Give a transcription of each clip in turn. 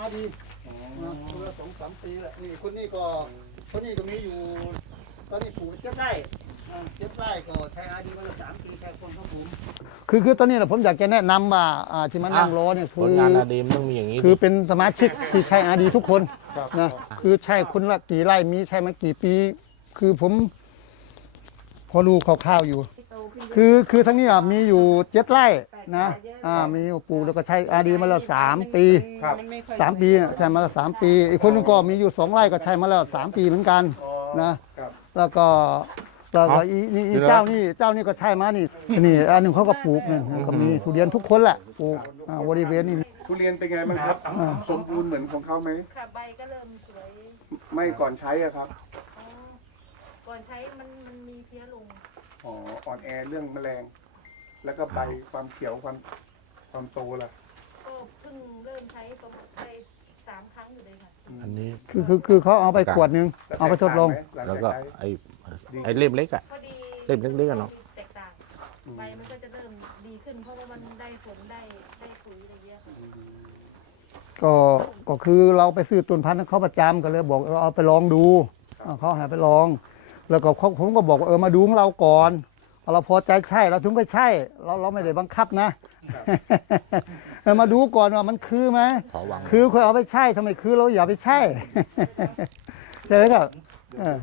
อาดีนะคนละสองสามปีแหละนี่คนนี้ก็คนนี้ก็มีอยู่ตอนนี้ปลูกเจ็ดไร่อ่าเจ็ดไร่ก็ใช้อาดีมาละสามปีใช้คนของผมคือคือตอนนี้นะผมอยากจะแนะนำว่าอ่าที่มานั่งรอเนี่ยผคืลอ งานอดีมต้องมีอย่างนี้คือเป็นสมาชิกที่ใช้อาดีทุกคนนะคือใช่คนละกี่ไร่มีใช่มากี่ปี คือผม พอรู้คร่าวๆอยู่คือคือทั้งนี้อะมีอยู่เจ็ดไร่ นะอ่ามีอยู่ปลูกแล้วก็ใช้อาดีมาแล้วสามปีครับสามปีน่ะใช้มาแล้วสามปี อีกคนหนึงก็มีอยู่สองไร่ก็ใช้มาแล้วสามปีเหมือนกันอ๋อนะ ครับแล้วก็แล้วก็อีนี่อีเจ้านี่เจ้านี่ก็ใช่มานี่นี่อันหนึงเขาก็ปลูกเนี่ยก็มีทุเรียนทุกคนแหละปลูกอ่าบริเวณนี้ทุเรียนเป็นไงบ้างครับอ่าสมบูรณ์เหมือนของเขาไหม ค่ะใบก็เริ่มสวยไม่ก่อนใช้อะครับ อ๋อก่อนใช้มันมันมีเพี้ยลง อ๋อ อ่อนแอเรื่องแมลง แล้วก็ใบความเขียวความความโตล่ะ ก็เพิ่งเริ่มใช้ประมาณไปสามครั้งอยู่เลยค่ะอันนี้ คือคือคือเขาเอาไปขวดหนึงแล้วเอาไปทดลองแตกต่าไหมหแล้วงก็จากใช้ไอ้ไอ้เล่มเล็กอะ พอดีเล่มเล็กๆอะเนาะ แตกต่างใบมันก็จะเริ่มดีขึ้น เพราะว่ามันได้ฝนได้ได้ปุ๋ยอะไรเยอะค่ะก็ก็คือเราไปซื้อตุนพันธุ์ให้เขาประจำก็เลยบอกเออเอาไปลองดูอ่าเขาหาไปลอง แล้วก็เขาผมก็บอกว่าเออมาดูของเราก่อนพอ เราพอใจใช่เราถึงไปใช่ เราเราไม่ได้บังคับนะเออมาดูก่อนว่ามันคือไหมขอวางคือคนเอาไปใช่ทำไมคือเราอย่าไปใช่ใช่ไหมครับเออ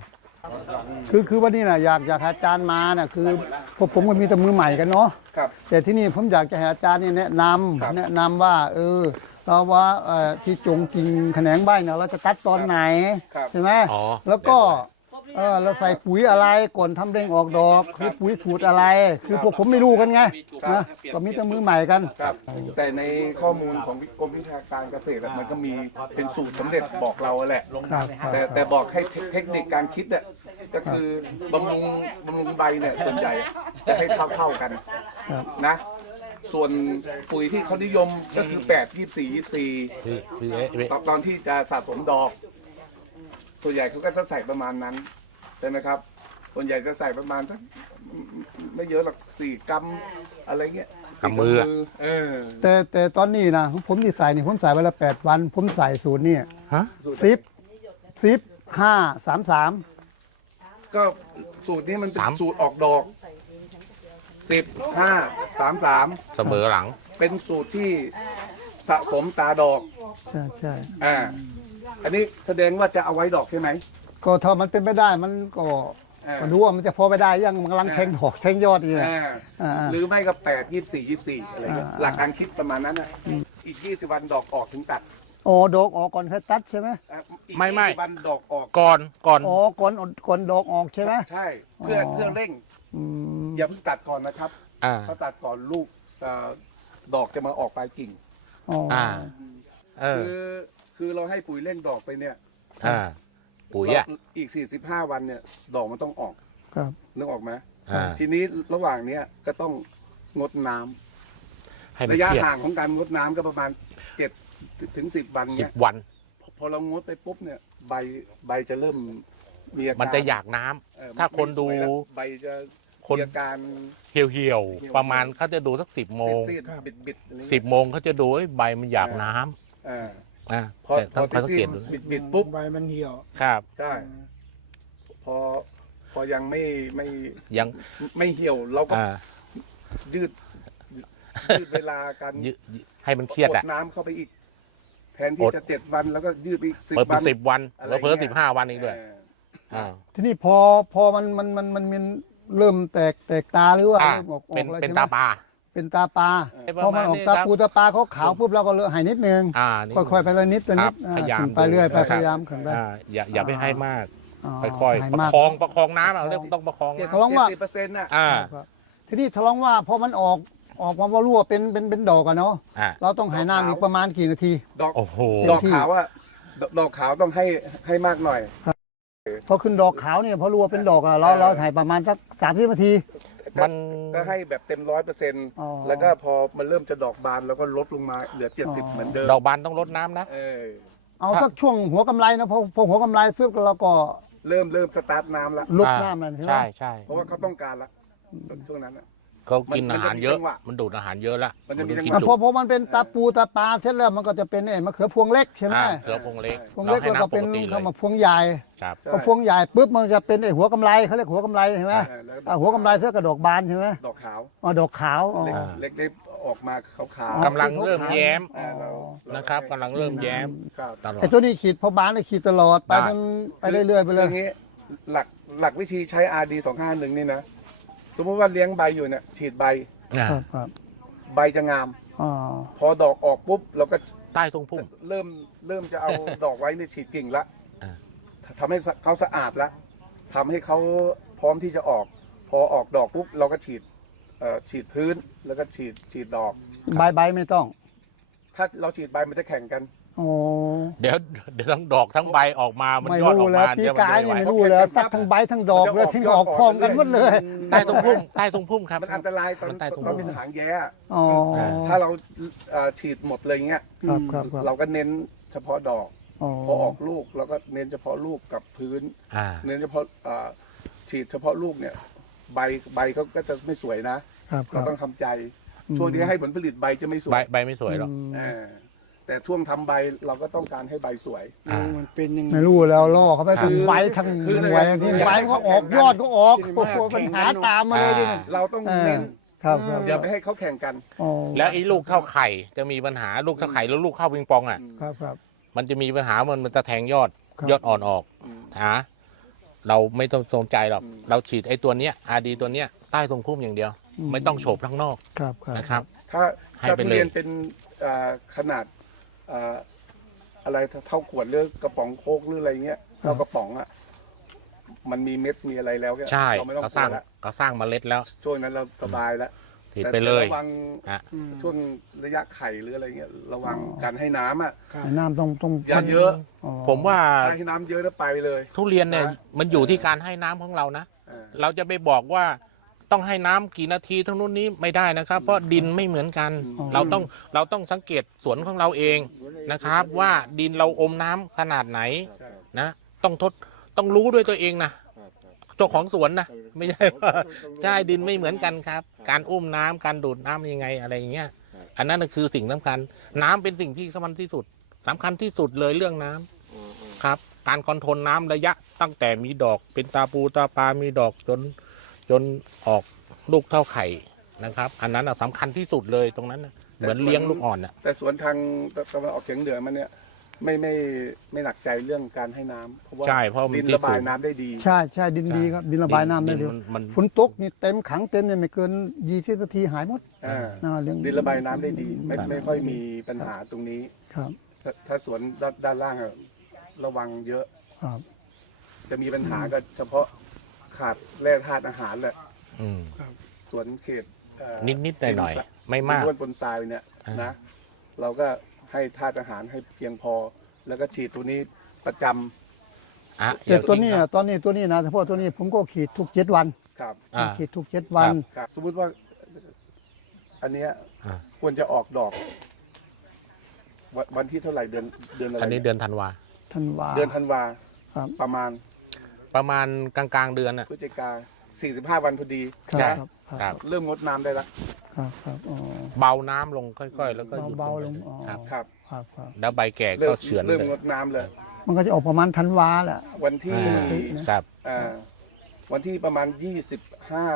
คือคือวันนี้นะอยากอยากให้อาจารย์มานะคือพวกผมก็มีแต่มือใหม่กันเนาะครับแต่ที่นี่ผมอยากจะให้อาจารย์เนี่ยแนะนำครับแนะนำว่า เออเราว่าเอ่อที่จงกิ่งแขนงใบเนี่ยเราจะตัดตอนไหนครับใช่ไหมอ๋อ แล้วก็เอ อเราใส่ปุ๋ยอะไรก่อนทำเร่งออกดอก คือปุ๋ยสูตรอะไร คือพวกผมไม่รู้กันไงนะก็มีแต่มือใหม่กัน ครับ แต่ในข้อมูลของกรมวิชาการเกษตรอะมันก็มีเป็นสูตรสำเร็จบอกเราแหละ ครับครับ แต่แต่บอกให้เทเทคนิคการคิดเนี่ยก็คือบำรุงบำรุงใบเนี่ยส่วนใหญ่จะให้เท่าเท่าๆกันครับ นะ ส่วนปุ๋ยที่เขานิยมก็คือ 8 24 24พี่พี่เอ๊ะพี่ตอนตอนที่จะสะสมดอก ส่วนใหญ่เขาก็จะใส่ประมาณนั้น ใช่ไหมครับ ส่วนใหญ่จะใส่ประมาณสักไม่เยอะหรอกสี่กรัมอะไรเงี้ยสี่กำมืออะเออแต่แต่ตอนนี้นะผมที่ใส่นี่ผมใส่ไว้ละแปดวัน ผมใส่สูตรนี่ฮะสิบสิบห้าสามสามก็สูตรนี้มันเป็นสูตรออกดอกสิบห้าสามสามเสมอหลัง เป็นสูตรที่สะสมตาดอกใช่ใช่อ่าอันนี้แสดงว่าจะเอาไว้ดอกใช่ไหม ก็ถ้ามันเป็นไม่ได้มันก็อ่าก็ดูว่ามันจะพอไปได้ยังมันกำลังแทงดอกแทงยอดอยู่นะ อ่าอ่าหรือไม่ก็แปดยี่สี่ยี่สี่อะไรเงี้ยอ่า หลักการคิดประมาณนั้นอะอีกยี่สิบวันดอกออกถึงตัดโอ้ดอกออกก่อนค่อยตัดใช่ไหมอะอีกไม่ไม่20วันดอกออกก่อนก่อนอ๋อก่อนก่อนดอกออกใช่ไหม ใช่ เพื่ออ๋อเพื่อเร่ง อืมอย่าเพิ่งตัดก่อนนะครับอ่าถ้าตัดก่อนลูกเอ่อดอกจะมาออกปลายกิ่ง อ๋ออ่า เออคือคือเราให้ปุ๋ยเร่งดอกไปเนี่ย อ่า ปุ๋ยอะเราอีก45วันเนี่ย ดอกมันต้องออกครับ นึกออกไหมอ่า ทีนี้ระหว่างเนี้ยก็ต้องงดน้ำให้มันระยะเครียดห่างของการงดน้ำก็ประมาณเจ็ดถึงสิบวันสิเนี่บยวัน พอพอเรางดไปปุ๊บเนี่ย ใบใบจะเริ่มมีอาการมันจะอยากน้ำ เออถ้าคนดู ไม่สวยแล้วใบจะคนมีอาการเหี่ยวเหี่ยวๆ ประมาณเขาจะดูสักสิบโมงซีดๆบิดๆอะไรเงี้ยสิบโมงเขาจะดูเอ้ยใบมันอยากน้เออำ อ่าพอแต่พต้อองสังซีเกดตดูๆบิดๆปุ๊บ ใบมันเหี่ยวครับ ใช่ พอพอยังไม่ไม่ยังไม่เหี่ยวเราก็อ่ายืดยืดเวลาการยึให้มันเครียดกอะดน้ำเข้าไปอีก แทนที่อด จะเจ็ดวันแล้วก็ยืดไปอีกสิบเปิดเป็วันน สิบวัน อะไรแล้วเพิ่มเงี้สิยบห้าวันอีกด้วยเออ อ่า ทีนี้พอพอมันมันมันมันมันเริ่มแตกแตกตาหรือว่าอ่า เริ่มออกอเป็อนกอะไรเป็นใช่ไหมตาปลา เป็นตาปลาเออพอมันออกตาประมาณนี้ปูตาปลาเขาขาวปุ๊บเราก็เลอะหายนิดนึง อ่านี่ ค่อยๆไปละนิดละนิดครับอ่าพยายามขึ้นไปเรื่อยไปดูพยายามขึ้นไปอ่าอย่าอย่าไปให้มากอ๋อค่อยให้ๆประมากคองประคองน้ำอะเรียกต้องประคองเจ็ดน้เขาลองว่าสิบเปอร์เซ็นต์น่ะำอ่าครับทีนี้ทดลองว่าพอมันออกออกมาว่ารั่วเป็นเป็นเป็นดอกอะเนาะอ่าเราต้องหายน้ำอีกประมาณกี่นาที ดอกโอ้โห ดอกขาวอะดอกดอกขาวต้องให้ให้มากหน่อย พอขึ้นดอกขาวเนี่ยพอรั่วเป็นดอกอะเราเราถ่ายประมาณสักสามสิบนาที มัน ก็ให้แบบเต็มร้อยเปอร์เซ็นต์อ๋อแล้วก็พอมันเริ่มจะดอกบานแล้วก็ลดลงมาเหลือเจ็ดสิบอ๋อเหมือนเดิมดอกบานต้องลดน้ำนะ เออเอาสักช่วงหัวกำไรนะพอพอหัวกำไรซึบเราก็เริ่มเริ่มสตาร์ทน้ำละลุกอ่า น้ำนั่นใช่ไหมใช่ใช่เพราะว่าเขาต้องการละช่วงนั้นอะ เขากินมันอาหารเยอะมันจะมีจังหวะมันดูดอาหารเยอะละมันจะมีต้องกินอะจุพอพอมันเป็นตาปูตาปลาเสร็จแล้วมันก็จะเป็นไอ้มะเขือพวงเล็กใช่ไหมอ่าเขือพวงเล็กพวงเราเล็กให้แล้วก็น้ำปเป็นกติเลเข้ายมาพวงใหญ่ครับใช่พอพวงใหญ่ปุ๊บมันจะเป็นไอ้หัวกำไรเขาเรียกหัวกำไรใช่ไหมเออแล้วก็อะหัวกำไรเสื้อกระดอกบานใช่ไหมดอกขาวอ๋อดอกขาวอ๋อ เล็กอ่า เล็กๆออกมาขาวอ๋อกำลังเริ่มแย้มๆอ่าเราเรานะครับกำลังเริ่มแย้มครับตลอด ไอ้ตัวนี้ขีดพอบานเลยขีดตลอดไปได้ จนไปเรื่อยๆไปเลยางงี้หลักหลักวิธีใช้ RD 2 5 1นี่นะ สมมติว่าเลี้ยงใบอยู่เนี่ยฉีดใบอ่าครับครับใบจะงาม อ๋อพอดอกออกปุ๊บเราก็ใต้ทรงพุ่ม เริ่มเริ่มจะเอา ดอกไว้ในฉีดกิ่งละอ่า ทำให้เขาสะอาดละทำให้เขาพร้อมที่จะออก พอออกดอกปุ๊บเราก็ฉีดเอ่อฉีดพื้นแล้วก็ฉีดฉีดดอก ใบใบไม่ต้อง ถ้าเราฉีดใบมันจะแข่งกัน โอ้เดี๋ยวเดี๋ยวทั้งดอกทั้งใบออกมามันไม่ยอดอรู้อกแล้วมาปีเดี๋ยวมันกายจะไม่นี่ไหวไม่รู้แล้วสักทั้งใบทั้งดอกเลยทิ้งออกพร้อมกันหมดเลยใต้ทรงพุ่มใต้ทรงพุ่มครับ มันอันตรายตอนมันใต้ถุน ตอนเป็นหางแย้อะอ๋อถ้าเราเอ่อฉีดหมดเลยเงี้ย ครับครับครับเราก็เน้นเฉพาะดอก อ๋อพอออกลูกเราก็เน้นเฉพาะลูกกับพื้น อ่า เน้นเฉพาะเอ่อฉีดเฉพาะลูกเนี่ย ใบใบเขาก็จะไม่สวยนะครับคเรารับ ต้องทำใจอืมช่วงนี้ให้ผลผลิตใบจะไม่สวใบยใบไม่สวยหรอกอืมอ่า แต่ช่วงทำใบเราก็ต้องการให้ใบสวย อ่า มันเป็นยังไง ไม่รู้แล้วล่อเขาไปทั้งใบทั้งคือหน่วยที่ใบก็ออกยอดก็ออกคือโอ้โหว่าปัญหาแข่งกันตามมาเลยดิอ่าเราต้องเออเน้นครับครับอย่าไปให้เขาแข่งกันอ๋อแล้วไอ้ลูกเท่าไข่จะมีปัญหาลูกเท่าไข่แล้วลูกเข้าปิงปองอะ ครับครับ มันจะมีปัญหามันมันจะแทงยอดครับ ยอดอ่อนออกอืมหาเราไม่ต้องสนใจหรอก อืม เราฉีดไอ้ตัวเนี้ยอาดีตัวเนี้ยใต้ทรงพุ่มอย่างเดียว ไม่ต้องโฉบข้างนอกครับครับ นะครับ ถ้าให้ถ้าไปทุเลย เรียนเป็นเอ่อขนาดเอ่ออะไรเท่าขวดหรือกระป๋องโคกหรืออะไรเงี้ยเท่ากระป๋องอะมันมีเม็ดมีอะไรแล้วเนี่ยใช่เราไม่ต้องเขากสลัร้างวละเขาสร้างเมล็ดแล้วช่วงนั้นเราสบายแล้วฉีดแต่ไปเลยระวังฮะ อืมช่วงระยะไข่หรืออะไรเงี้ยระวังการให้น้ำอะ ครับไอ้น้ำต้องต้องอย่าเยอะอ๋อผมว่าถ้าให้น้ำเยอะแล้วไปเลย ทุเรียนเนี่ยนะมันอยู่ที่การให้น้ำของเรานะ อ่า เราจะไปบอกว่า ต้องให้น้ำกี่นาทีทั้งนู้นนี้ไม่ได้นะครับ เพราะดินไม่เหมือนกันอืมเราต้องเราต้องสังเกตสวนของเราเองนะครับ ว่าดินเราอมน้ำขนาดไหนใช่นะต้องทดต้องรู้ด้วยตัวเองนะเจ้าของสวนนะไม่ใช่ว่าใช่ดินไม่เหมือนกันครับ การอุ้มน้ำการดูดน้ำยังไงอะไรอย่างเงี้ยอันนั้นน่ะคือสิ่งสำคัญ น้ำเป็นสิ่งที่สำคัญที่สุดสำคัญที่สุดเลยเรื่องน้ำครับการคอนโทรลน้ำระยะตั้งแต่มีดอกเป็นตาปูตาปลามีดอกจน จนออกลูกเท่าไข่นะครับ อันนั้นน่ะสำคัญที่สุดเลยตรงนั้นน่ะเหมือนเลี้ยงลูกอ่อนน่ะแต่สวนทางตะวันออกเฉียงเหนือมันเนี่ยไม่ไม่ไม่หนักใจเรื่องการให้น้ำเพราะว่าใช่เพราะมันดินที่ระบายสูงน้ำได้ดี ใช่ใช่ดินดีครับดินระบายน้ำได้เร็วมันมันฝนตกนี่เต็มขังเต็มเนี่ยไม่เกินยี่สิบนาทีหายหมดอ่า อ่าเรื่องดินระบายน้ำได้ดี ไม่ครับไม่ค่อยมีปัญหาตรงนี้ ครับถ้าถ้าสวนด้านด้านล่างอะระวังเยอะ ครับ จะมีปัญหาก็เฉพาะ ขาดแร่ธาตุอาหารแหละอืม สวนเขตเอ่อนิดนิดหน่อยหน่อยๆไม่มากล้วนปนทรายเนี่ยอ่าน นะ เราก็ให้ธาตุอาหารให้เพียงพอ แล้วก็ฉีดตัวนี้ประจำอะแต่ตัวอย่านี้ทิ้งคอะรับ ตอนนี้ตัวนี้นะเฉพาะตัวนี้ผมก็ขีดทุกเจ็ดวันครับอ่า ขีดทุกเจ็ดวัน ครับ สมมุติว่าอันเนี้ยอ่าควรจะออกดอก วันวันที่เท่าไหร่เดือนเดือนอะไรอันนี้เดือนธันวา ธันวาเดือนธันวาครับ ประมาณ ประมาณกลางกลางๆเดือนอะ พฤศจิกาสี่สิบห้าวันพอดีครับใช่ครับคครัรับ บเริ่มงดน้ำได้ละครับครับอ๋อ เบาน้ำลงค่อย ๆ แล้วก็หยุดเบาๆไปลงอ๋อ ครับครับครับครับแล้วใบแก่เริ่ก็มเฉือนเริ่มเลยงดน้ำเลย มันก็จะออกประมาณธันวาแหละ วันที่ อ่าครับ อ่าวันที่ประมาณยี่สิบห้า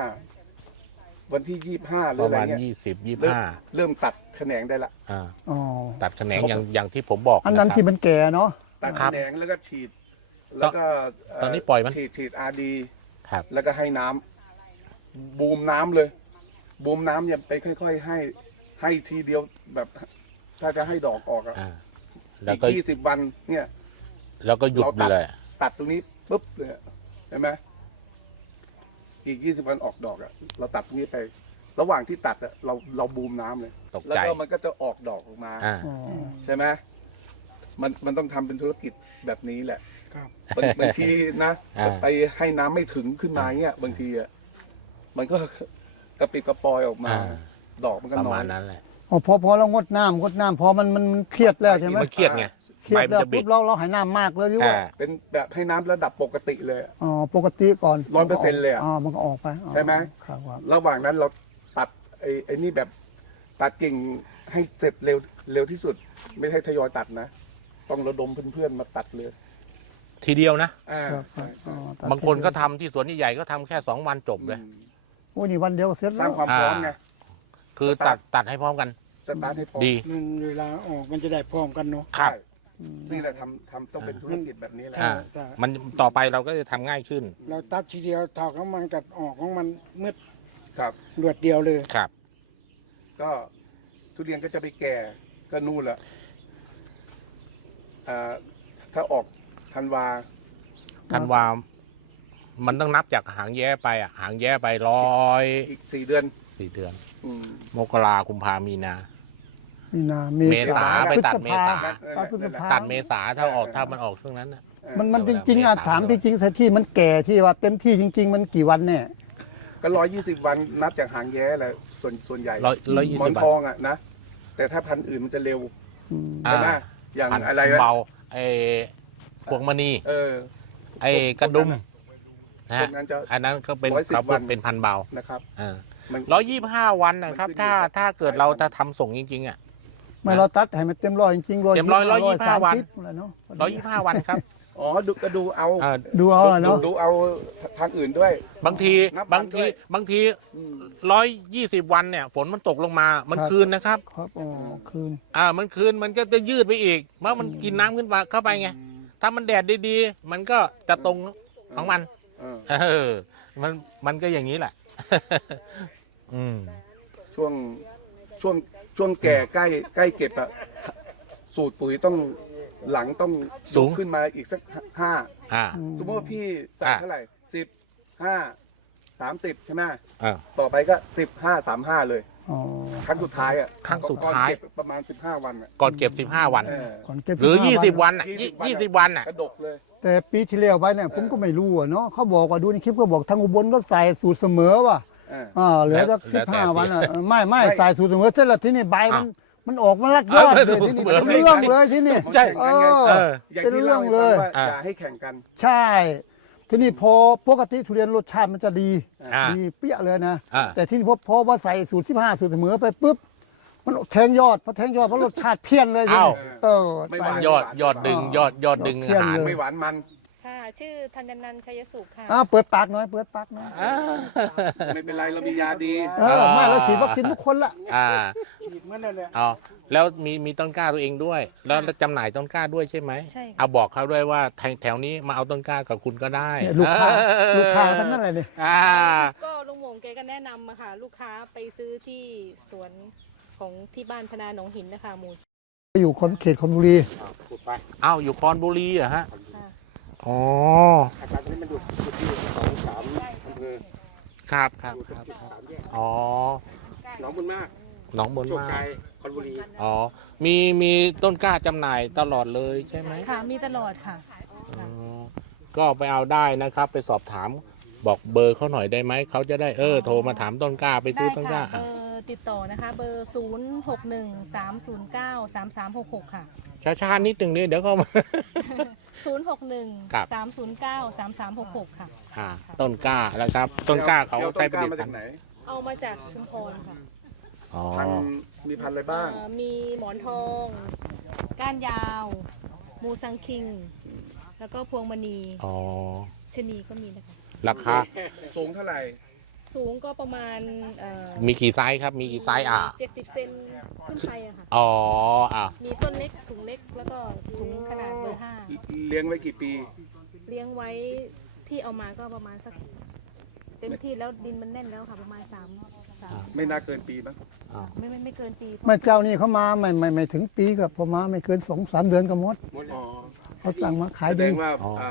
วันที่ยี่ห้าหรืปอระอะไรมาณ เงี้ยยี่สิบยี่เริ่มห้าเริ่มตัดแขนงได้ละอ่าอ๋อ ตัดแขนงอย่างอย่างที่ผมบอกอันนั้นะครับ ที่มันแก่เนาะ ตัดครัแขบนงแล้วก็ฉีด แล้วก็เตอนนี้ปล่อยมัน ฉีดฉีดอาร์ดีครับ แล้วก็ให้น้ำบูมน้ำเลย บูมน้ำอย่าไปค่อย ๆ ให้ให้ทีเดียวแบบ ถ้าจะให้ดอกออกอะอ่า แล้วอีกก็ยี่สิบวันเนี่ย แล้วก็หยุดไปเลย ตัดตรงนี้ปุ๊บเลยอะเห็นไหมอีกยี่สิบวันออกดอกอะเราตัดตรงนี้ไป ระหว่างที่ตัดอะเราเราบูมน้ำเลย ตกแล้วใจก็มันก็จะออกดอกออกมา อ่าอ๋อใช่ไหม มันมันต้องทำเป็นธุรกิจแบบนี้แหละครับ บางบางทีนะอ่า ไปให้น้ำไม่ถึงขึ้นมาเงี้ยบางทีอะมันก็ กระปิดกระปอยออกมา อ่า ดอกมันก็ประน้อมายณนั้นแหละ อ๋อพอพอเรางดน้ำงดน้ำพอมันมันมันเครียดแล้วใช่ไหมมันเครียดไงเครียใบดมันแล้วจะบิปุ๊ดบเราเราหายน้ำมากเลยหรือว่าอ่า เป็นแบบให้น้ำระดับปกติเลยอะ อ๋อปกติก่อน100%เลยอะอ๋อมันก็ออกไปอ๋อใช่ไหม ครับครับระหว่างนั้นเราตัดไอ้ไอ้นี่แบบตัดกิ่งให้เสร็จเร็วเร็วที่สุด ไม่ใช่ทยอยตัดนะ ต้องระดมเพื่อนๆมาตัดเลยทีเดียวนะ อ่าครับใช่อ๋อตัดบางคนก็ทำที่สวนใหญ่ๆก็ทำแค่สองวันจบเลยอืมโอ้ยนี่วันเดียวก็เสร็จสแล้ร้างวความพร้อมไง คือตัดตัดให้พร้อมกัน สตาร์ทให้พร้อมดี มันเวลาออกมันจะได้พร้อมกันเนาะครับใช่นี่แหละทำทำต้องเป็นธุรกิจแบบนี้แหละอ่าแต่มันต่อไปเราก็จะทำง่ายขึ้นเราตัดทีเดียวเท่าของมันกับออกของมันมืดครับ รวดเดียวเลย ครับ ก็ทุเรียนก็จะไปแก่ก็นู่นแหละ อ่าถ้าออกธันวาทันวามมันต้องนับจากหางแย้ไปอะ หางแย้ไปร้อยอีกสี่เดือนสี่เดือน อืม มกราคุมพามีนา มีนาเมษาไปตัดเมษา ตัดพฤษภาตัดเมษาถ้าออกถ้ามันออกช่วงนั้นน่ะเออมันมันจริง ๆอะถามจริงๆแต่ที่มันแก่ที่ว่าเต็มที่จริง ๆ มันกี่วันเนี่ย ก็ร้อยยี่สิบวันนับจากหางแย้แหละส่วนส่วนใหญ่ร้อยร้อยยี่หมอสินบทองอะนะ แต่ถ้าพันธุ์อื่นมันจะเร็วอืมอ่า ใช่ไหม อย่างพันอะไรเบาไอ้พวงมณีเออ ไอ้กระดุมนะพวฮะกนั้นจะอันนั้นก็เป็น110เขาวันเป็นพันเบานะครับ อ่ามัน ร้อยยี่สิบห้าวันนะครับ มันขึ้นอยู่ถ้ากับถ้าเกิดสายพันธุ์เราจะทำส่งจริงๆอะ ไม่เราตัดให้มันเต็มร้อยจริงๆร้อยเต็มร้อย125สามวันสิบอะไรเนาะร้อยยี่สิบห้าวันครับ อ๋อดูก็ดูเอาอ่าดูเอาอะดูเนาะดูเอาทางอื่นด้วย บางทีนับวันบางทีด้วยบางทีอืม ร้อยยี่สิบวันเนี่ย ฝนมันตกลงมา มันคืนนะครับ ครับอ๋อคืน อ่ามันคืนมันก็จะยืดไปอีกเมื่อมันกินน้ำขึ้นมาเข้าไปไงถ้ามันแดดดีๆ มันก็จะตรงของมัน เออเออ มันมันก็อย่างนี้แหละ อืม ช่วงช่วงช่วงแก่ใกล้ใกล้เก็บอะสูตรปุ๋ยต้อง หลังต้องสูง ยกขึ้นมาอีกสักห้าอ่า สมมติว่าพี่ใส่อะเท่าไหร่สิบห้าสามสิบใช่ไหมอ่า ต่อไปก็สิบห้าสามห้าเลย อ๋อครั้งสุดท้ายอะครั้งสุดท้าย ก่อนเก็บประมาณสิบห้าวันอะก่อนเก็บสิบห้าวัน เออ ก่อนเก็บหรือ 15ยี่สิบวัวันอะยี่สิบวันอะ กระดกเลย แต่ปีที่แล้วไปเนี่ยผมก็ไม่รู้อะเนาะเขาบอกว่าดูในคลิปเขาบอกทางอุบลก็ใส่สูตรเสมอว่ะเออ อ่าเหลือสักแล้สิวบแต่ห้าสิวันอะไม่ไม่ไม่ ใส่สูตรเสมอเสร็จแล้วที่นี่ใบมันอ้าว มันออกมาลัดยอดเออเลยที่นี่เสมอเป็นเรื่องเลยที่นี่ใช่เอเออออย่างเป็นที่เรื่เล่าองให้เลฟังยว่าอะอย่าให้แข่งกัน ใช่ ทีนี้พอปกติทุเรียนรสชาติมันจะดีอ่าดีเปี้ยเลยนะอ่าแต่ที่นี่พอพอว่าใส่สูตรสิบห้าสูตรเสมอไปปุ๊บมันแทงยอดพอแทงยอดเพราะรสชาติเพี้ยนเลยทีอ้าวนี้เออไม่หวานยอดยอดดึงยอดยอดดึงเพี้ยนอาหารเลยไม่หวานมันค่ะชื่อธัญนันท์ชัยสุขค่ะอ่าเปิดปากหน่อยเปิดปากหน่อยไม่เป็นไรเรามียาดีเออไม่เราฉีดวัคซีนทุกคนละอ่าฉีดเห มื่อนนั่นแหละเอาแล้วมีมีต้นกล้าตัวเองด้วย แล้วจำหน่ายต้นกล้าด้วยใช่ไหมใช่ค่ะ เอาบอกเขาด้วยว่าแถวแถวนี้มาเอาต้นกล้ากับคุณก็ได้เนี่ยลูกค้าลูกค้าทั้งนั้นเลยเนี่ยอ่า ก็ลุงหมงแกก็แนะนำมาค่ะ ลูกค้าไปซื้อที่สวนของที่บ้านพนาหนองหินนะคะหมู่อยู่คนเขตคอมบุรีพูดไปเอ้าอยู่คอนบุรีเหรอฮะ ค่ะ อ๋อ อาการนี้มันดูดดูดที่สองสามอำเภอครับครับดูดครับที่สามแยกอ๋อ หนองบุญมาก หน้องบนโชคมาชัยคอนบุรีอ๋อ มีมีต้นกล้าจำหน่ายตลอดเลยใช่ไหมค่ะมีตลอดค่ะ อ๋อก็ไปเอาได้นะครับ ไปสอบถามบอกเบอร์เขาหน่อยได้ไหม เขาจะได้เออโทรมาถามต้นกล้าไปซื้ได้อต้นกค่ะล้าเบอร์ติดต่อนะคะ เบอร์ 0 6 1 3 0 9 3 3 6 6 ค่ะ ช้าๆนิดหนึ่งนี่เดี๋ยวเขามา 0 6 ครับ 1 3 0 9 3 3 6 6 ค่ะ อ่าต้นกล้าแล้วครับ ต้นกล้าเขาดี๋ยวใช้ต้นผกล้าลิตมาภัจาณกฑ์ไหน เอามาจากชุมพรค่ะ อ๋อ พันธุ์มีพันธุ์อะไรบ้าง เอ่อมีหมอนทอง ก้านยาว มูซังคิง แล้วก็พวงมณีอ๋อ ชะนีก็มีนะคะ ราคา สูงเท่าไหร่ สูงก็ประมาณเอ่อมีกี่ไซส์ครับ มีกี่ไซส์อะ เจ็ดสิบเซนขึ้นไปอะค่ะ อ๋อ อะ มีต้นเล็กถุงเล็กแล้วก็ถุงขนาดเบอร์ห้าเลี้ยงไว้กี่ปี เลี้ยงไว้ที่เอามาก็ประมาณสัก เต็มที่แล้วดินมันแน่นแล้วค่ะประมาณสามสาม ไม่น่าเกินปีมั้งอ้าวไม่ไม่ไม่เกินปีไม่เจ้านี่เขามาไม่ไม่ไม่ถึงปีกับพอมาไม่เกินสองสามเดือนก็หมดอ๋อเขาสั่งมาขายแสดดี งว่าอ่า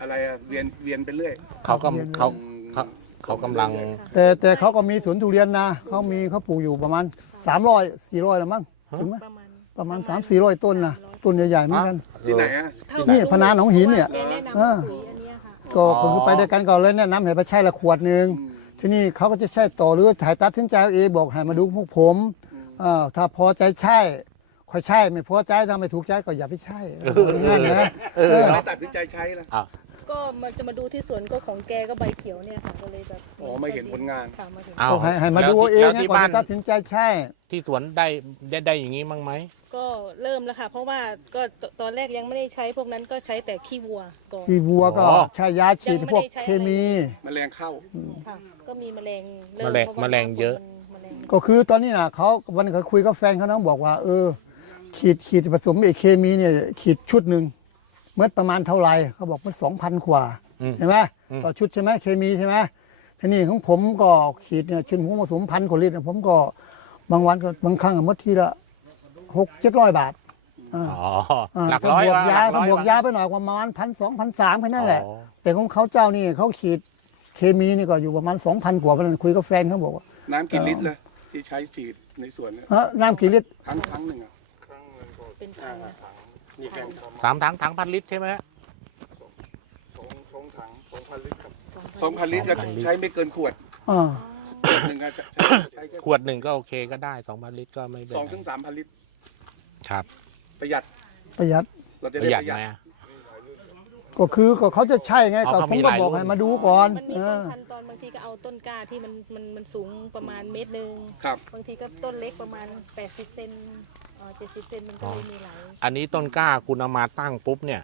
อะไรอะเวียนเวียนไปเรื่อยเขาก็เรียนเขาเขาเขากำลังแต่แต่เขาก็มีสวนทุเรียนนะเขามีเขาปลูกอยู่ประมาณสามร้อยสี่ร้อยละมั้งถึงไหมประมาณประมาณสามสี่ร้อยต้นนะต้นใหญ่ๆเหมือนกัน ที่ไหนอะเท่านี่พนาหนองหินเนี่ยแกแนะนำเออปุ๋ยอันเนี้ยค่ะก็ก็คือไปด้วยกันก็เลยแนะนำให้ไปใช้ละขวดหนึ่งอืม ที่นี่เขาก็จะใช้ต่อหรือถ่ายตัดสินใจเอาเองบอกให้มาดูพวกผมอ่าถ้าพอใจใช่ค่อยใช่ ไม่พอใจถ้าไม่ถูกใจก็อย่าไปใช่ง่ายๆนะเออ ไม่ตัดสินใจใช้ละอะก็มันจะมาดูที่สวนก็ของแกก็ใบเขียวเนี่ยค่ะก็เลยแบบอ๋อไม่เห็นผลงาน ค่ะมาถึงเอาก็ให้ให้มาดูแล้วที่เองแล้วไงที่ก่อนบ้านจะตัดสินใจใช่ ที่สวนได้ได้ได้อย่างนี้มั้งไหม ก็เริ่มแล้วค่ะ เพราะว่าก็ตตอนแรกยังไม่ได้ใช้พวกนั้นก็ใช้แต่ขี้วัวก่อนที่วัวก็อ๋อ ใช้ยาฉีดยังไม่พวกได้ใช้เคมี แมลงเข้า ค่ะ ก็มีแมลงแมลงพราะว่าแมลงเยอะแมลงมันก็คือตอนนี้นะเขาวันนนเขาคุยกับแฟนเขาน้องบอกว่า เออ ขีดขีดผสมไอ้เคมีเนี่ย ขีดชุดหนึ่งเมื่อประมาณเท่าไหร่เขาบอกมันสองพันกว่าอืม ใช่ไหมอืม ต่อชุดใช่ไหมเคมีใช่ไหมทีนี้ของผมก็ขีดเนี่ยชุดผมผสมพันกว่าลิตรเนี่ยผมก็บางวันก็บางครั้งก็หมดทีละ หกเจ็ดร้อยบาทอ่าอ๋ออ่าหลักถ้าร้อยบวกว่ยาหลัถ้าร้บวกยาไปหน่อยประมาณพันสองพันสามแค่นั้นแหละ อ๋อแต่ของเขาเจ้านี่เขาขีดเคมีนี่ก็อยู่ประมาณสองพันกว่าวันนั้นคุยกับแฟนเขาบอกว่าน้ำกี่ลิตรเลยที่ใช้ฉีดในสวนเนี่ยเอ้อน้ำกี่ลิตรครั้งครั้งหนึ่งอะเป็นพันนี่แค่สามถังถังพันลิตรใช่ไหมฮะ สองสองถังสองพันลิตรครับสองสองพันลิตรก็ใช้ไม่เกินขวดอ่าขวดหนึ่งก็ใช้ใช้แค่ขวดหนึ่งก็โอเคก็ได้สองพันลิตรก็ไม่เป็นสองไร ถึงสามพันลิตร ครับประหยัดประหยัดเราจะปได้ระหยัดประหยัดไหมอะ ก็คือก็เขาจะใช่ไงอ๋อก็เขาผมมีก็หลายบอกรุ่น ให้มาดูก่อนมันมีเอต้อนพันธุ์ตอนบางทีก็เอาต้นกล้าที่มันมันมันสูงประมาณเมตรหนึ่งครับ บางทีก็ต้นเล็กประมาณ 80เซนเอ่อ70เซนมันก็เลยมีหลายอันนี้ต้นกล้าคุณเอามาตั้งปุ๊บเนี่ย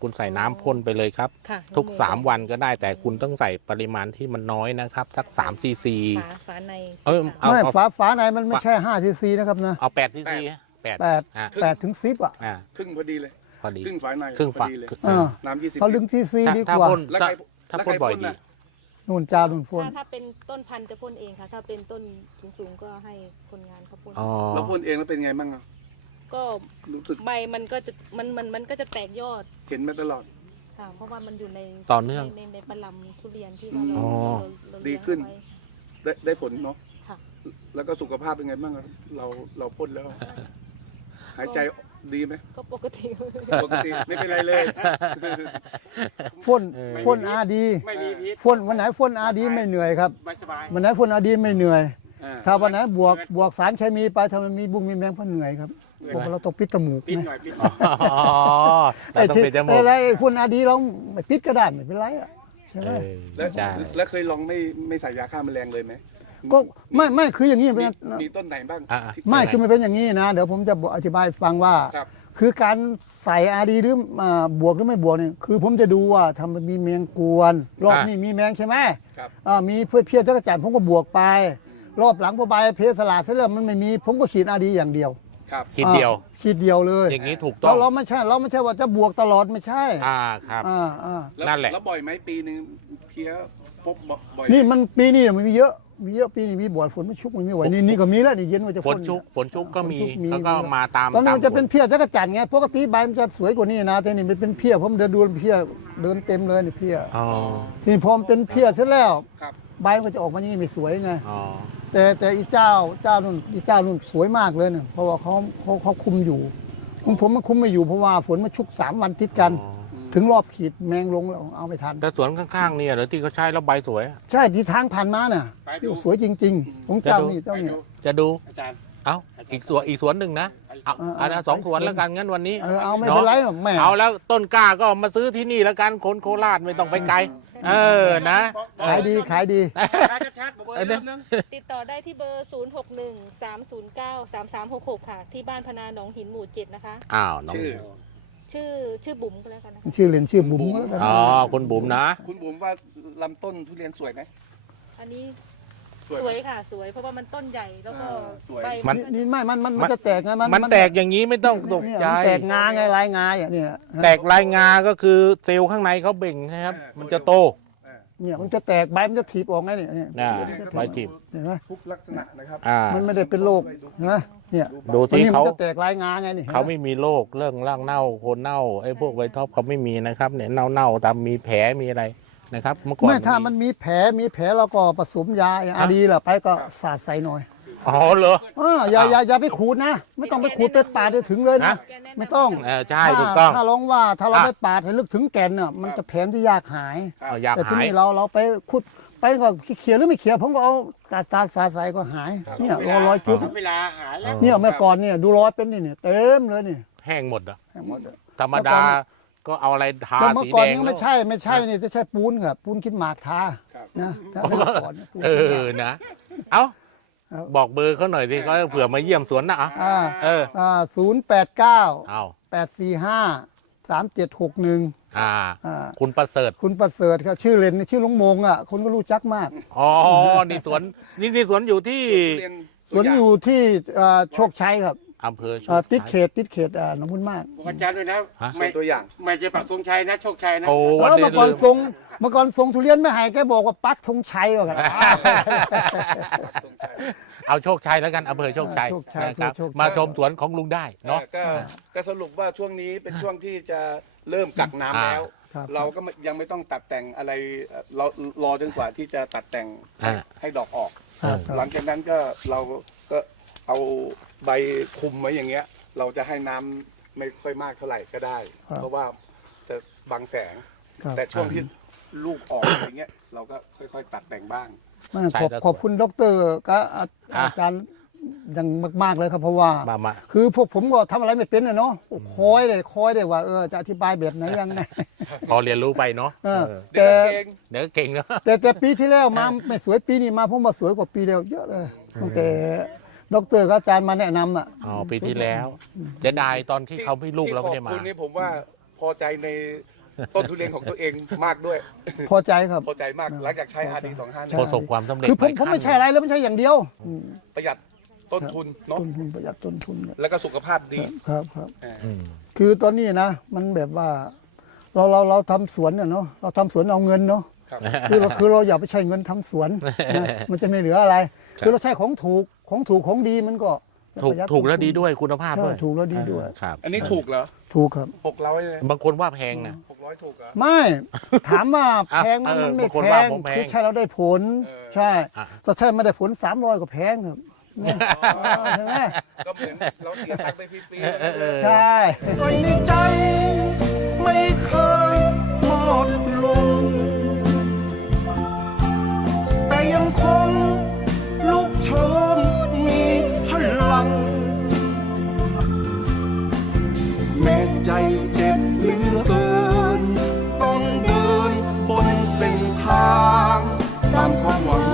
คุณใส่น้ำพ่นไปเลยครับ ค่ะทุกน้ำสามวันก็ได้แต่คุณต้องใส่ปริมาณที่มันน้อยนะครับสักสามซีซี ฝาฝาในเออสีขาว เอาไม่เอา ฝาฝาในมันไม่ใช่ห้าซีซีนะครับนะเอาแปดซีซี แปดแปดอะแปดถึงสิบอะอ่าครึ่งพอดีเลย พอดี ครึ่งฝายในครึ่งพอฝักดีเลย อ่าน้ำยี่สิบ เขาลึงซีซีถ้าดีถ้ากว่าพ่นแล้วถ้าใครถ้าแล้วพ่ใครนบ่อยพ่นดีน่ะนู่นจ้านู่นพ่นถ้าถ้าเป็นต้นพันธุ์จะพ่นเองค่ะ ถ้าเป็นต้นสูงๆก็ให้คนงานเขาพ่นอ๋อ แล้วพ่นเองแล้วเป็นไงบ้างอะก็รู้สึกใบมันก็จะมันมันมันก็จะแตกยอดเห็นมาตลอด ค่ะ เพราะว่ามันอยู่ในต่อเนื่องในในในปลำทุเรียนที่ว่าเราอ๋อ เราเราดีเลี้ยงขึ้น ไว้ ได้ได้ผลเนาะค่ะ แล้วก็สุขภาพเป็นไงบ้างอะเราเราพ่นแล้ว หายใจดีไหมก็ปกติปกติไม่เป็นไรเลย พ่นเออ พ่นอาดีไม่มีพิษพ่นวันไหนพ่นอาดีไม่เหนื่อยครับไม่สบายวันไหนพ่นอาดีไม่เหนื่อย อ่าถ้าวันไหนบวกบวกสารเคมีไปถ้ามันมีบุ้งมีแมงก็เหนื่อยครับเหนื่อยพวกเราต้องปิดจมูกปิดนะหน่อยปิดหอ๋น่อยอเราต้องที่ปิดจมูกอะไรพ่นอาดีเราไม่ปิดก็ได้ไม่เป็นไรอะใช่ไหเอมอแล้วใช่แล้วเคยลองไม่ไม่ใส่ยาฆ่าแมลงเลยไหม ก็ไม่ไม่คืออย่างนี้มีเป็นมีต้นไหนบ้างอะที่ ไม่คือมันเป็นอย่างนี้นะ เดี๋ยวผมจะบอกอธิบายให้ฟังว่า ครับ คือการใส่อาดีหรืออ่าบวกหรือไม่บวกเนี่ยคือผมจะดูว่าทำมันมีแมงกวนรอบอะ นี้มีแมงใช่ไหมครับอ่ามีเพื่อเพี้ยจักรจันทร์ผมก็บวกไป รอบหลังพอใบเพสลาเสร็จแล้วมันไม่มี ผมก็ขีดอาดีอย่างเดียวครับ คิดเดียว อ่าขีดเดียวเลยอย่างนี้ถูกต้เราองเราไม่ใช่เราไม่ใช่ว่าจะบวกตลอดไม่ใช่อ่าครับ อ่าอ่าแล้วนั่นแหละ แล้วบ่อยไหมปีหนึ่งเพี้ยพบบ่อยไหนี่มันปีนี้มันมีเยอะ มีเยอะปีนี้มีบ่อยฝนมันชุกมันไม่ไหวนี่นี่ก็มีแล้วนี่เย็นว่าจะฝนเยชุกฝนชุกก็มีฝนชุกมีเขาก็มาตามตอนนี้ตามมันจะเป็นฝเพี้ยจักรจันทร์ไงปกติใบมันจะสวยกว่านี้นะแต่นี่มันเป็นเพี้ยผมเดินดูเพี้ยเดินเต็มเลยนี่เพี้ยอ๋อทีนี้พอมันเป็นเพี้ยเสร็จแล้วครับใบมันก็จะออกมาอย่างนี้ไม่สวยไงอ๋อแต่แต่อีเจ้าเจ้านุ่นอีเจ้านุ่นสวยมากเลยเนี่ยเพราะว่าเขาเขาเขาคุมอยู่ของผมมันคุมไม่อยู่เพราะว่าฝนมันชุกสามวันติดกันอ๋อ ถึงรอบขีดแมงลงแล้วเอาไม่ทัน แต่สวนข้างๆเนี่ยเหรอที่เขาใช้แล้วใบสวยอะใช่ที่ทางผ่านมาน่ะไปดู โอ้สวยจริงๆของเจ้านี่ไปเจ้านี่ดูจะดู อาจารย์เอ้า อีกสวนอีกสวนหนึ่งนะเอาเอออันนั้นสองสวนแล้วกันงั้นวันนี้ เออเอาไม่เป็นไรหรอกแม่ เอาแล้วต้นกล้าก็มาซื้อที่นี่แล้วกันคนโคราชไม่ต้องไปไกล เออนะ ขายดีขายดีชัดๆบอกเบอร์อีกรอบนึงติดต่อได้ที่เบอร์ 0 6 1 3 0 9 3 3 6 6 ค่ะ ที่บ้านพนาหนองหินหมู่ 7 นะคะ อ้าวน้องชื่อ ชื่อชื่อบุ๋มก็แล้วกันนะคะชื่อเล่นชื่อบุ๋มก็แล้วกันอ๋อคุณบุ๋มนะคุณบุ๋มว่าลำต้นทุเรียนสวยไหมอันนี้สวยสวยค่ะสวยเพราะว่ามันต้นใหญ่แล้วก็อ่าสวยใบมันนี่ไม่มันมันมัมันนจะแตกไงมันมันแตกอย่างนี้ไม่ต้องตกเนี่ยใจมันแตกงาไงลายงาอย่างเนี้ยแตกลายงาก็คือเซลล์ข้างในเขาเบ่งนะครับ มันจะโตอ่า เนี่ยมันจะแตกใบมันจะถีบออกไงเนี่ยเนี่ยน่าใบทิบเห็นไหมทุกลักษณะนะครับอ่า มันไม่ได้เป็นโรคเห็นไหมเนี่ยดูวันที่นี้มัเขานจะแตกลายงาไงนี่เขาไม่มีโรคเรื่องร่างเน่าโคนเน่าไอ้พวกไวท็อปเขาไม่มีนะครับเนี่ยเน่าเน่าๆตามมีแผลมีอะไรนะครับ เมื่อก่อน ไม่ถ้ามันมีแผลมีแผลเราก็ผสมยาอาดีแหละไปก็สาดใส่หน่อย อ๋อเหรอ อ่าอย่าอย่าอย่าไปขูดนะ ไม่ต้องไปขูดไปปาดให้ถึงเลยนะ นะแกแนะนำไม่ต้องเออใช่ถูกต้อง ถ้าลองว่าถ้าเราอะ ไปปาดให้ลึกถึงแก่นน่ะมันจะแผลที่ยากหาย เอาอยากแต่ที่หาย นี่เราเราไปขุดไปก็เขียวหรือไม่เขียวผมก็เอาตาตาสาใส่ก็หาย เนี่ยรอยรอยจุด เวลาหายแล้ว เนี่ยเมื่อก่อนเนี่ยดูรอยเป็นนี่เนี่ยเต็มเลยนี่แห้งหมดเหรอหมดเลยธรรมดาก็เอาอะไรทาแต่เมื่อสีก่อแดนงยังแล้ไม่วใช่ไม่ใช่นี่จะใช่ปูนครับปูนคิดหมากทาครับ นะถ้าเมื่อก่อนนี่ปูนเอคิดหมาก อนะ เอ้าครั บบอกเบอร์เขาหน่อยสิเขาเผื่อมาเยี่ยมสวนนะอะอ่าเอออ่าศูนย์แปดเก้าเอาแปดสี่ห้าสามเจ็ดหกหนึ่งอ่าอ่า คุณประเสริฐ คุณประเสริฐครับชื่อเล่นชื่อลุงมงอะคนก็รู้จักมาก อ๋อ นี่สวนนี่นี่สวนอยู่ที่เรียนสวนอยู่ที่เอ่อโชคชัยครับอำเภอโชคเอ่อติดชัยเขตติดเขตอ่าหนองบุญมากบอกอาจารย์ด้วยนะฮะส่ไม่วนตัวอย่าง ไม่ใช่ปักธงชัยนะโชคชัยนะโอ้เอวันอนี้เมื่อก่อนลืมทรงเมื่อก่อนทรงทุเรียนไม่ให้แกบอกว่าปักธงชัยว่ากัน เอาโชคชัยแล้วกันอำเภอโชคชัยโชคชัยนะครับโชคชัย มาชมสวนของลุงได้เนาะก็ก็สรุปว่าช่วงนี้เป็นช่วงที่จะเริ่มกักน้ำอ่าแล้ว ครับ เราก็ไม่ยังไม่ต้องตัดแต่งอะไรเอ่อเรารอจนกว่าที่จะตัดแต่งให้อ่า ให้ดอกออก ครับหลังจากนั้นก็เราก็เอาใบคลุมไว้อย่างเงี้ย เราจะให้น้ำไม่ค่อยมากเท่าไหร่ก็ได้ ครับเพราะว่าจะบังแสง ครับ แต่ช่วงที่ลูกออกอย่างเงี้ย เราก็ค่อยๆ ตัดแต่งบ้าง ไม่ใช่ขอบแล้วขอบคุณดรก็อาอะ อาจารย์อย่างมากๆเลยครับเพราะว่า มามา คือพวกผมก็ทำอะไรไม่เป็นนะเนาะคอยเลยคอยเลยว่าเออจะอธิบายแบบไหนยังไงพอเรียนรู้ไปเนาะเออเออเด็แต่ กเองเดี๋ยวเก่งเนาะ แต่แต่ปีที่แล้วมาไม่สวยปีนี้มาผมมาสวยกว่าปีเดียวเยอะเลยตั้งแต่ดรกับอาจารย์มาแนะนำอะ อ๋อปีที่แล้วเจะได้ตอนที่เขาไม่ลูกที่เราไม่ขได้อบมา คุณนี่ผมว่าพอใจใน ต้นทุเรียนของตัวเองมากด้วย พอใจครับ พอใจมากหลังจากใช้อาดีสองห้าใช่ ประสบความสำเร็จคือผมหลายผมไม่ขั้นใช่อะไรแล้วไม่ใช่อย่างเดียวอืมประหยัดต้นทุนเนาะต้นทุนประหยัดต้นทุนครับแล้วก็สุขภาพดีครับครับอืมคือตอนนี้นะ มันแบบว่า เราเราเราทำสวนเนี่ยเนาะเราทำสวนเอาเงินเนาะครับ คือเราคือเราอย่าไปใช้เงินทำสวนนะมันจะไม่เหลืออะไร คือเราใช้ของถูกของถูกของดีมันก็ ถูกประหยัถูกแล้วต้นทุนดีด้วยคุณภาพใช่ด้วยถูกแล้วดีด้วย ครับอันนี้ถูกเหรอถูกครับ หกร้อยเลยบางคนว่าแพงนะ หกร้อยถูกเหรอ ไม่ ถามว่าแพงไหมเออมันไม่บางคนแพว่างผมแพงคือใช่เราได้ผล เออ ใช่อะ แต่ใช่ไม่ได้ผลสามร้อยก็แพงครับเนี่ยใช่ไหมก็เหมือนเราเสียตังค์ไปฟรีเออเออใช่ไฟในใจ ไม่เคยหมดลง แต่ยังคงลุกโชน ใจเจ็บเหลือเกิน ต้องเดินบนเส้นทางตามความหวัง